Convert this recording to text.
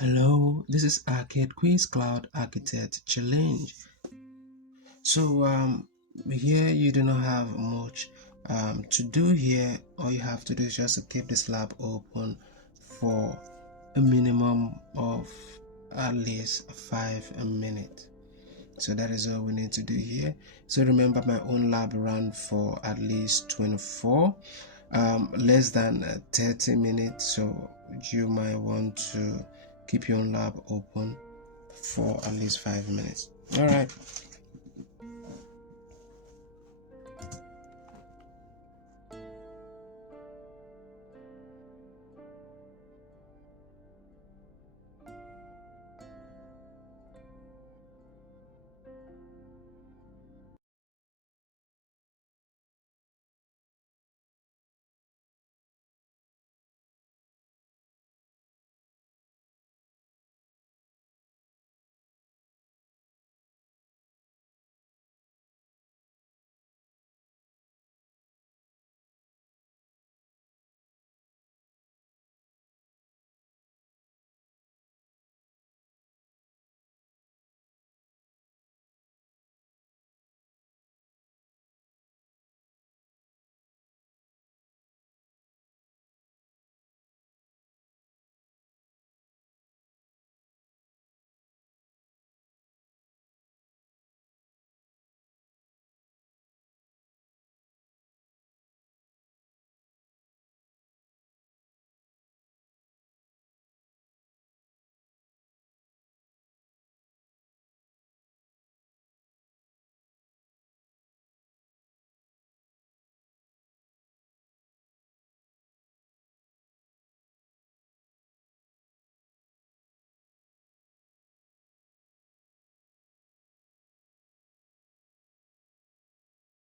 Hello, this is Arcade Quiz Cloud Architect Challenge. So here you do not have much to do here. All you have to do is just to keep this lab open for a minimum of at least 5 minutes. So that is all we need to do here. So remember, my own lab ran for at least 24 less than 30 minutes, so you might want to keep your own lab open for at least 5 minutes. All right.